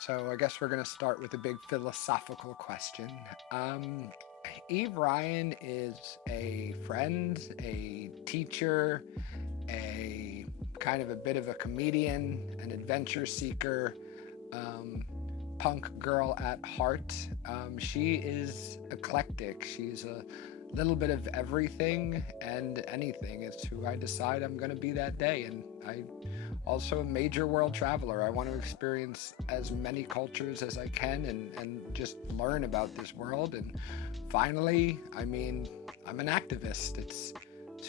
So I guess we're going to start with a big philosophical question. Um, Eve Ryan is a friend, a teacher, a kind of a bit of a comedian, an adventure seeker, um, punk girl at heart. She is eclectic. She's a little bit of everything and anything. It's who I decide I'm going to be that day. And I also a major world traveler. I want to experience as many cultures as I can and just learn about this world. And finally, I'm an activist. It's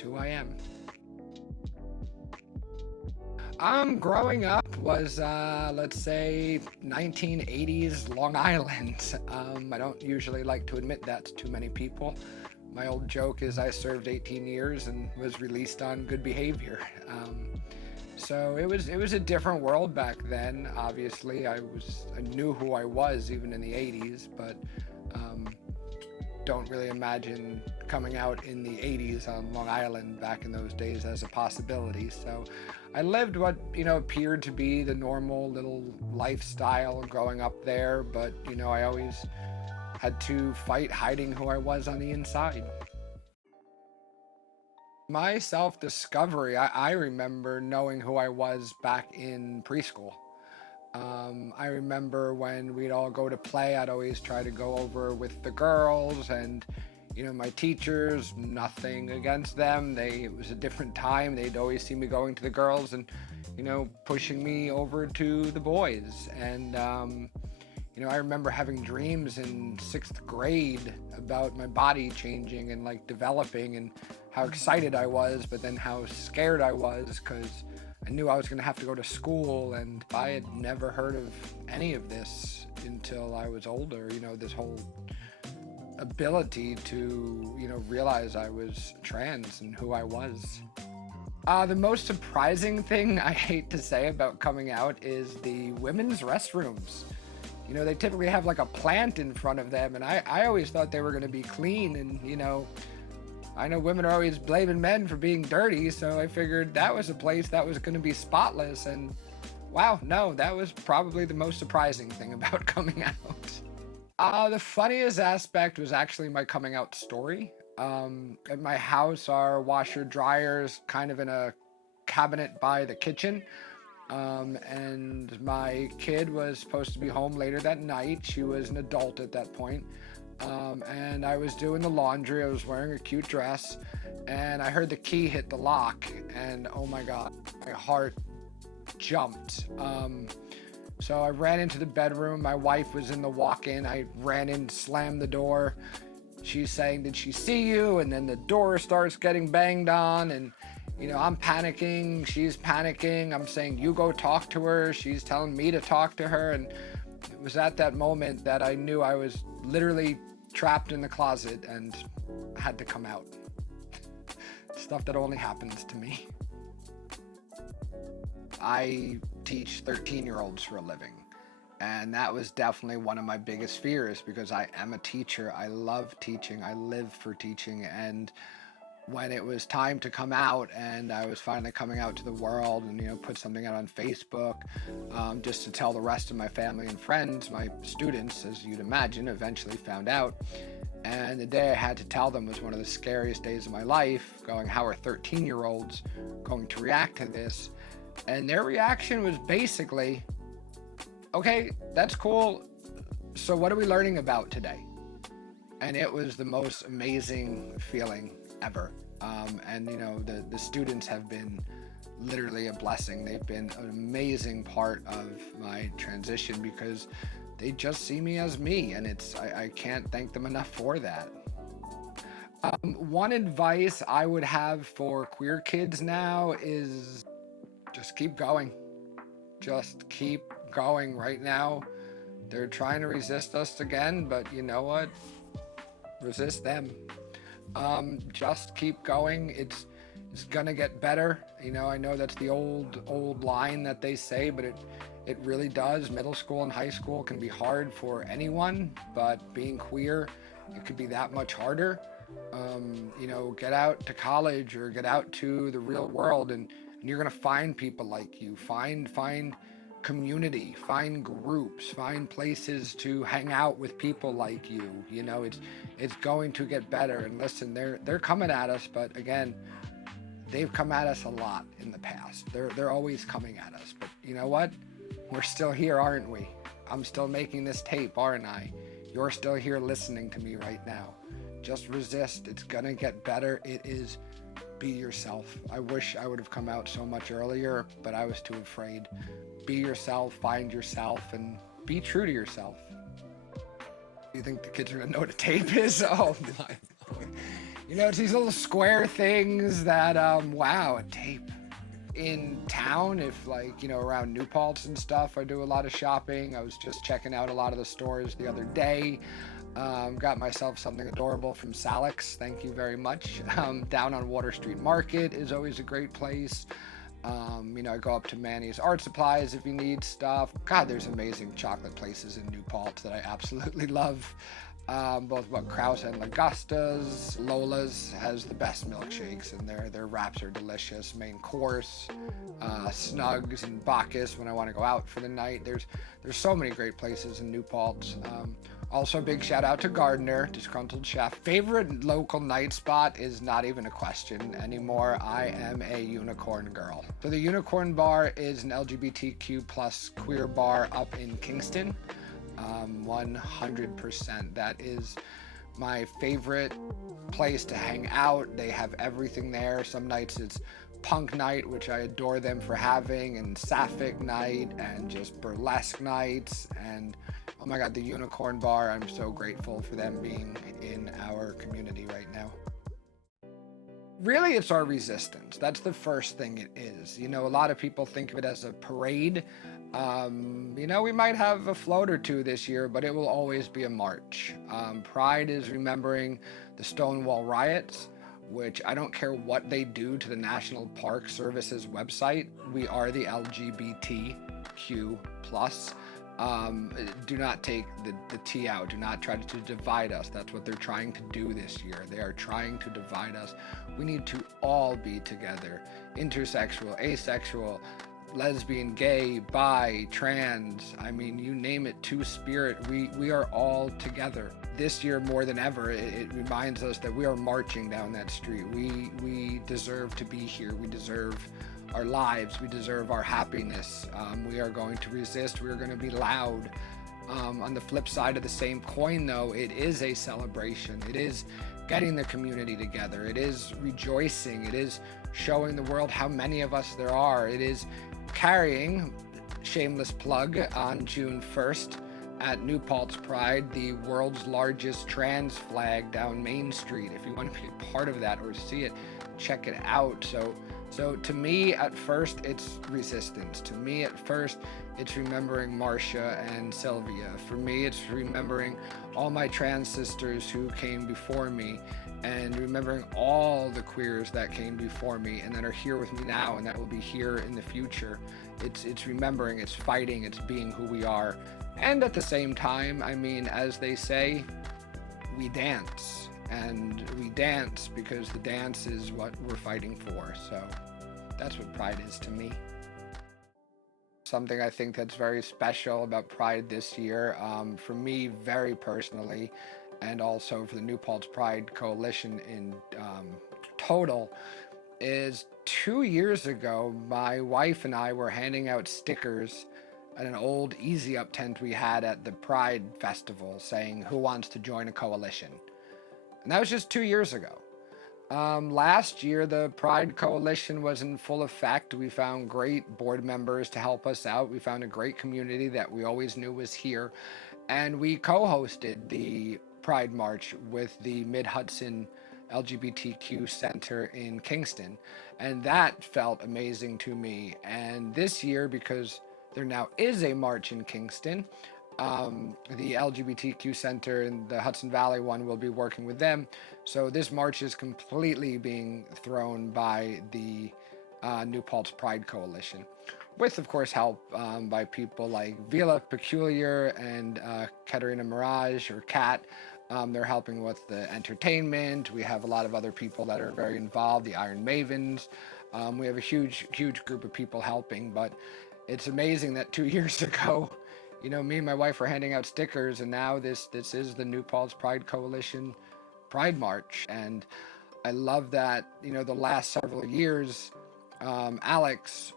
who I am. Growing up was, let's say, 1980s Long Island. I don't usually like to admit that to too many people. My old joke is I served 18 years and was released on good behavior. So it was a different world back then. Obviously, I knew who I was even in the 80s, but um, don't really imagine coming out in the 80s on Long Island back in those days as a possibility. So I lived what appeared to be the normal little lifestyle growing up there, but I always had to fight hiding who I was on the inside. My self discovery, I remember knowing who I was back in preschool. I remember when we'd all go to play, I'd always try to go over with the girls and my teachers, nothing against them. It was a different time. They'd always see me going to the girls and, pushing me over to the boys. And, I remember having dreams in sixth grade about my body changing and like developing and how excited I was, but then how scared I was because I knew I was going to have to go to school, and I had never heard of any of this until I was older. This whole ability to, realize I was trans and who I was. The most surprising thing I hate to say about coming out is the women's restrooms. They typically have like a plant in front of them, and I always thought they were going to be clean, and, I know women are always blaming men for being dirty, so I figured that was a place that was going to be spotless, and wow, no, that was probably the most surprising thing about coming out. The funniest aspect was actually my coming out story. At my house, our washer dryer's kind of in a cabinet by the kitchen. And my kid was supposed to be home later that night. She was an adult at that point. And I was doing the laundry. I was wearing a cute dress, and I heard the key hit the lock, and oh my God, my heart jumped. So I ran into the bedroom. My wife was in the walk-in. I ran in, slammed the door. She's saying, "Did she see you?" And then the door starts getting banged on, and I'm panicking. She's panicking. I'm saying, "You go talk to her." She's telling me to talk to her, and it was at that moment that I knew I was literally trapped in the closet and had to come out. Stuff that only happens to me. I teach 13-year-olds for a living. And that was definitely one of my biggest fears because I am a teacher. I love teaching. I live for teaching. And when it was time to come out and I was finally coming out to the world and, put something out on Facebook just to tell the rest of my family and friends, my students, as you'd imagine, eventually found out. And the day I had to tell them was one of the scariest days of my life, going, how are 13-year-olds going to react to this? And their reaction was basically, okay, that's cool. So what are we learning about today? And it was the most amazing feeling ever. And the students have been literally a blessing. They've been an amazing part of my transition because they just see me as me, and I can't thank them enough for that. One advice I would have for queer kids now is just keep going. Just keep going. Right now, they're trying to resist us again, but you know what? Resist them. Just keep going. It's gonna get better. I know that's the old line that they say, but it really does. Middle school and high school can be hard for anyone, but being queer, it could be that much harder. Get out to college or get out to the real world, and you're gonna find people like you. Find community, find groups, find places to hang out with people like you. You know, it's going to get better. And listen, they're coming at us, but again, they've come at us a lot in the past. They're always coming at us. But you know what? We're still here, aren't we? I'm still making this tape, aren't I? You're still here listening to me right now. Just resist. It's gonna get better. It is. Be yourself. I wish I would have come out so much earlier, but I was too afraid. Be yourself, find yourself, and be true to yourself. You think the kids are gonna know what a tape is? Oh my. You know, it's these little square things that, wow, a tape. In town, if like, you know, around New Paltz and stuff, I do a lot of shopping. I was just checking out a lot of the stores the other day. Got myself something adorable from Salix. Thank you very much. Down on Water Street Market is always a great place. You know, I go up to Manny's Art Supplies if you need stuff. God, there's amazing chocolate places in New Paltz that I absolutely love. Both Kraus and Lagusta's. Lola's has the best milkshakes, and their wraps are delicious. Main course, Snugs and Bacchus when I want to go out for the night. There's so many great places in New Paltz. Also, big shout out to Gardner, Disgruntled Chef. Favorite local night spot is not even a question anymore. I am a Unicorn girl. So the Unicorn Bar is an LGBTQ plus queer bar up in Kingston. 100%. That is my favorite place to hang out. They have everything there. Some nights it's punk night, which I adore them for having, and sapphic night, and just burlesque nights, and oh my God, the Unicorn Bar. I'm so grateful for them being in our community right now. Really, it's our resistance. That's the first thing it is. You know, a lot of people think of it as a parade. You know, we might have a float or two this year, but it will always be a march. Pride is remembering the Stonewall riots, which I don't care what they do to the National Park Service's website. We are the LGBTQ plus. Do not take the T out. Do not try to divide us. That's what they're trying to do this year. They are trying to divide us. We need to all be together. Intersexual, asexual, lesbian, gay, bi, trans, I mean, you name it, two-spirit, we are all together. This year more than ever, it reminds us that we are marching down that street. We deserve to be here. We deserve our lives. We deserve our happiness. We are going to resist. We are going to be loud. On the flip side of the same coin, though, it is a celebration. It is getting the community together. It is rejoicing. It is showing the world how many of us there are. It is carrying, shameless plug, on June 1st at New Paltz Pride, the world's largest trans flag down Main Street. If you want to be a part of that or see it, check it out. So to me, at first, it's resistance. To me, at first, it's remembering Marcia and Sylvia. For me, it's remembering all my trans sisters who came before me, and remembering all the queers that came before me and that are here with me now and that will be here in the future. It's remembering, it's fighting, it's being who we are. And at the same time, I mean, as they say, we dance. And we dance because the dance is what we're fighting for. So that's what Pride is to me. Something I think that's very special about Pride this year, for me very personally, and also for the New Paltz Pride Coalition in total, is 2 years ago, my wife and I were handing out stickers at an old Easy Up tent we had at the Pride Festival saying, "Who wants to join a coalition?" And that was just 2 years ago. Last year, the Pride Coalition was in full effect. We found great board members to help us out. We found a great community that we always knew was here. And we co-hosted the Pride March with the Mid-Hudson LGBTQ Center in Kingston. And that felt amazing to me. And this year, because there now is a march in Kingston, the LGBTQ Center and the Hudson Valley one will be working with them. So this march is completely being thrown by the New Paltz Pride Coalition, with, of course, help by people like Vila Peculiar and Katerina Mirage, or Kat. They're helping with the entertainment. We have a lot of other people that are very involved, the Iron Mavens. We have a huge group of people helping, but It's amazing that 2 years ago, me and my wife were handing out stickers, and now this is the New Paltz Pride Coalition Pride March. And I love that, the last several years, Alex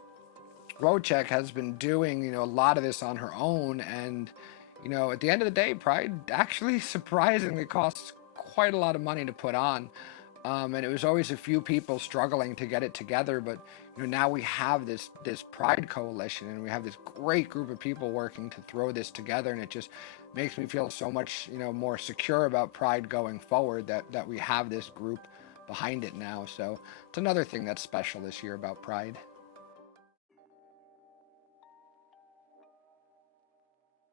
Wojcik has been doing, a lot of this on her own. And, at the end of the day, Pride actually surprisingly costs quite a lot of money to put on. And it was always a few people struggling to get it together. But, now we have this Pride Coalition, and we have this great group of people working to throw this together. And it just makes me feel so much, more secure about Pride going forward, that we have this group behind it now. So it's another thing that's special this year about Pride.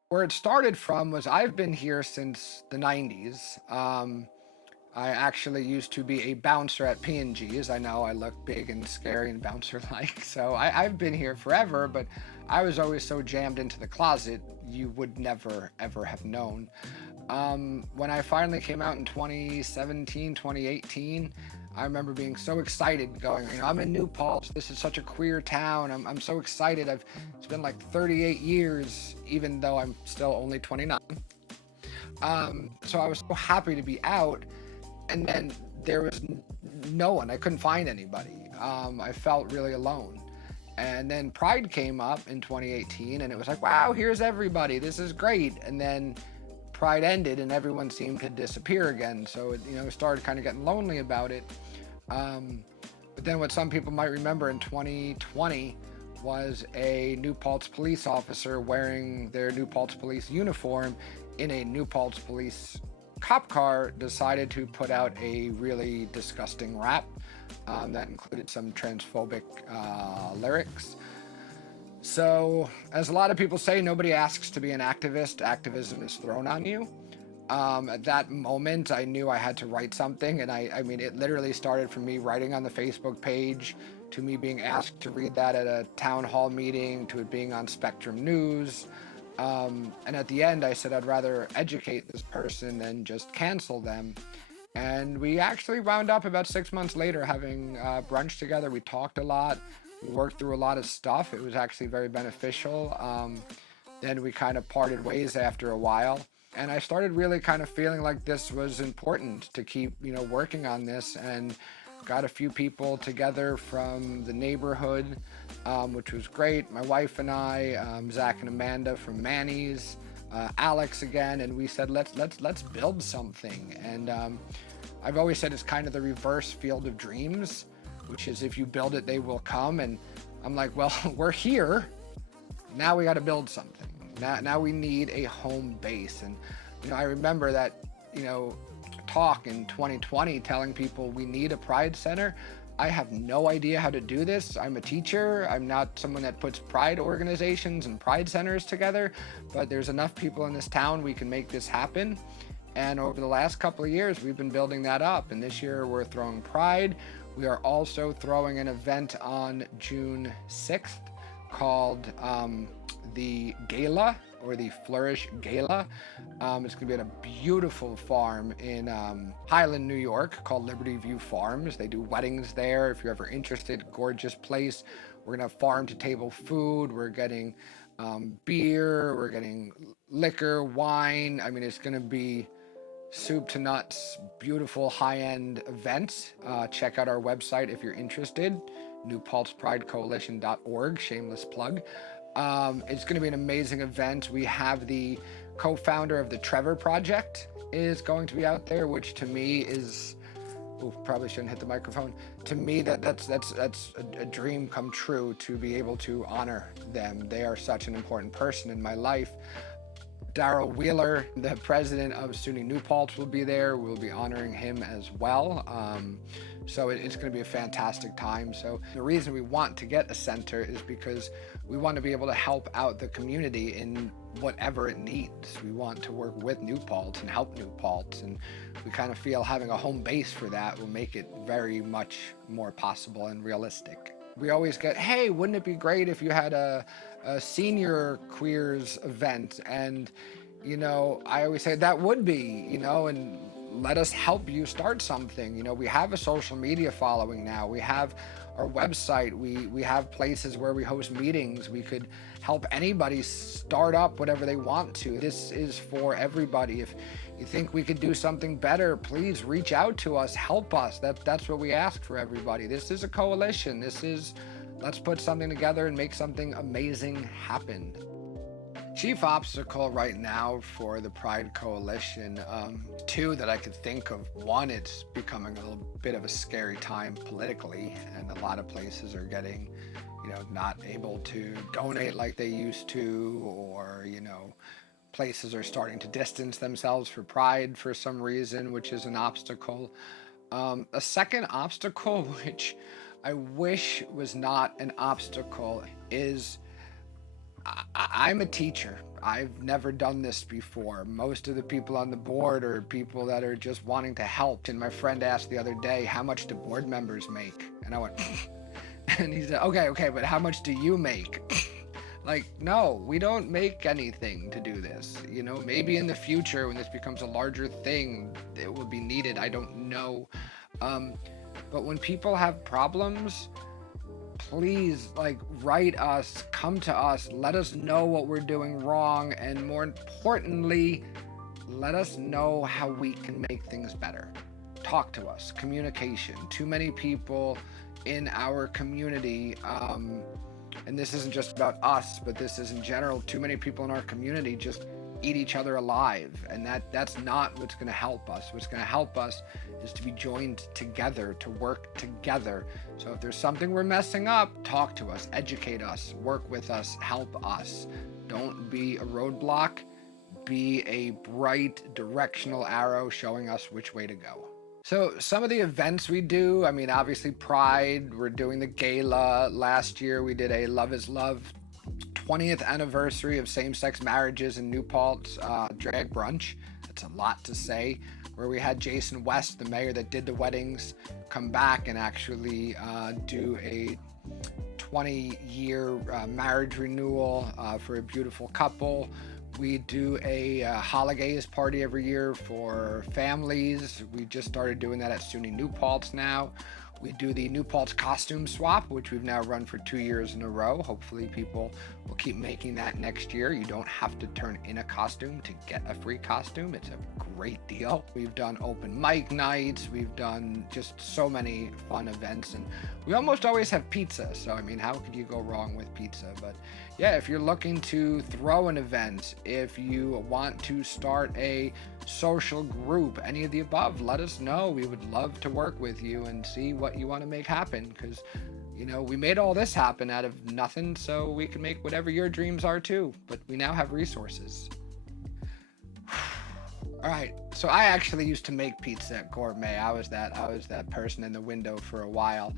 Where it started from was I've been here since the 90s. I actually used to be a bouncer at P&G's. I know I look big and scary and bouncer-like, so I've been here forever, but I was always so jammed into the closet, you would never, ever have known. When I finally came out in 2017, 2018, I remember being so excited going, I'm in New Paltz. This is such a queer town. I'm so excited. It's been like 38 years, even though I'm still only 29. So I was so happy to be out. And then there was no one. I couldn't find anybody. I felt really alone. And then Pride came up in 2018, and it was like, wow, here's everybody. This is great. And then Pride ended, and everyone seemed to disappear again. So it, started kind of getting lonely about it. But then what some people might remember in 2020 was a New Paltz police officer wearing their New Paltz police uniform in a New Paltz police cop car decided to put out a really disgusting rap that included some transphobic lyrics. So, as a lot of people say, nobody asks to be an activist. Activism is thrown on you. At that moment, I knew I had to write something, and I mean, it literally started from me writing on the Facebook page, to me being asked to read that at a town hall meeting, to it being on Spectrum News. And at the end, I said I'd rather educate this person than just cancel them. And we actually wound up about 6 months later having brunch together. We talked a lot. We worked through a lot of stuff. It was actually very beneficial. Then we kind of parted ways after a while. And I started really kind of feeling like this was important to keep, working on this, and got a few people together from the neighborhood, which was great. My wife and I, Zach and Amanda from Manny's, Alex again, and we said, let's build something. And I've always said it's kind of the reverse Field of Dreams, which is if you build it, they will come. And I'm like, well, we're here. Now we got to build something. Now we need a home base. And, I remember that, talk in 2020 telling people we need a Pride Center. I have no idea how to do this. I'm a teacher. I'm not someone that puts Pride organizations and Pride centers together, but there's enough people in this town we can make this happen. And over the last couple of years, we've been building that up. And this year we're throwing Pride. We are also throwing an event on June 6th called the Gala, or the Flourish Gala. It's gonna be at a beautiful farm in Highland, New York, called Liberty View Farms. They do weddings there. If you're ever interested, gorgeous place. We're gonna have farm to table food. We're getting beer. We're getting liquor, wine. I mean, it's gonna be soup to nuts, beautiful high-end event. Check out our website if you're interested, newpaltzpridecoalition.org, shameless plug. It's going to be an amazing event. We have the co-founder of the Trevor Project is going to be out there, which to me is, probably shouldn't hit the microphone. To me, that's a dream come true to be able to honor them. They are such an important person in my life. Daryl Wheeler, the president of SUNY New Paltz, will be there. We'll be honoring him as well. So it's going to be a fantastic time. So the reason we want to get a center is because we want to be able to help out the community in whatever it needs. We want to work with New Paltz and help New Paltz, and we kind of feel having a home base for that will make it very much more possible and realistic. We always get, hey, wouldn't it be great if you had a senior queers event? And, I always say that would be, and let us help you start something. You know, we have a social media following now. We have our website. We have places where we host meetings. We could help anybody start up whatever they want to. This is for everybody. If you think we could do something better, please reach out to us, help us. That's what we ask for everybody. This is a coalition. Let's put something together and make something amazing happen. Chief obstacle right now for the Pride Coalition, two that I could think of. One, it's becoming a little bit of a scary time politically, and a lot of places are getting, not able to donate like they used to, or, places are starting to distance themselves for Pride for some reason, which is an obstacle. A second obstacle, which I wish was not an obstacle, is I'm a teacher. I've never done this before. Most of the people on the board are people that are just wanting to help. And my friend asked the other day, how much do board members make? And I went, and he said, okay, but how much do you make? Like, no, we don't make anything to do this. Maybe in the future when this becomes a larger thing, it will be needed. I don't know. But when people have problems, please, write us, come to us, let us know what we're doing wrong, and more importantly, let us know how we can make things better. Talk to us. Communication. Too many people in our community, and this isn't just about us, but this is in general, too many people in our community just eat each other alive, and that's not what's going to help us. What's going to help us is to be joined together, to work together. So if there's something we're messing up, talk to us, educate us, work with us, help us. Don't be a roadblock, be a bright directional arrow showing us which way to go. So some of the events we do, obviously Pride, we're doing the gala. Last year we did a Love is Love 20th anniversary of same-sex marriages in New Paltz drag brunch. That's a lot to say, where we had Jason West, the mayor that did the weddings, come back and actually do a 20-year marriage renewal for a beautiful couple. We do a holidays party every year for families. We just started doing that at SUNY New Paltz now. We do the New Paltz costume swap, which we've now run for 2 years in a row. Hopefully people will keep making that next year. You don't have to turn in a costume to get a free costume. It's a great deal. We've done open mic nights. We've done just so many fun events, and we almost always have pizza. So, how could you go wrong with pizza? But yeah, if you're looking to throw an event, if you want to start a social group, any of the above, let us know. We would love to work with you and see what you want to make happen, because we made all this happen out of nothing, so we can make whatever your dreams are too, but we now have resources. All right, so I actually used to make pizza at Gourmet. I was that person in the window for a while.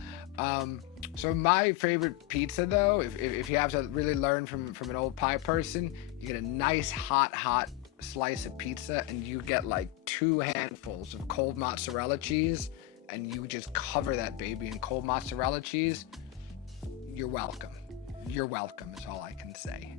So my favorite pizza, though, if you have to really learn from an old pie person, you get a nice hot slice of pizza, and you get 2 handfuls of cold mozzarella cheese, and you just cover that baby in cold mozzarella cheese. You're welcome. You're welcome is all I can say.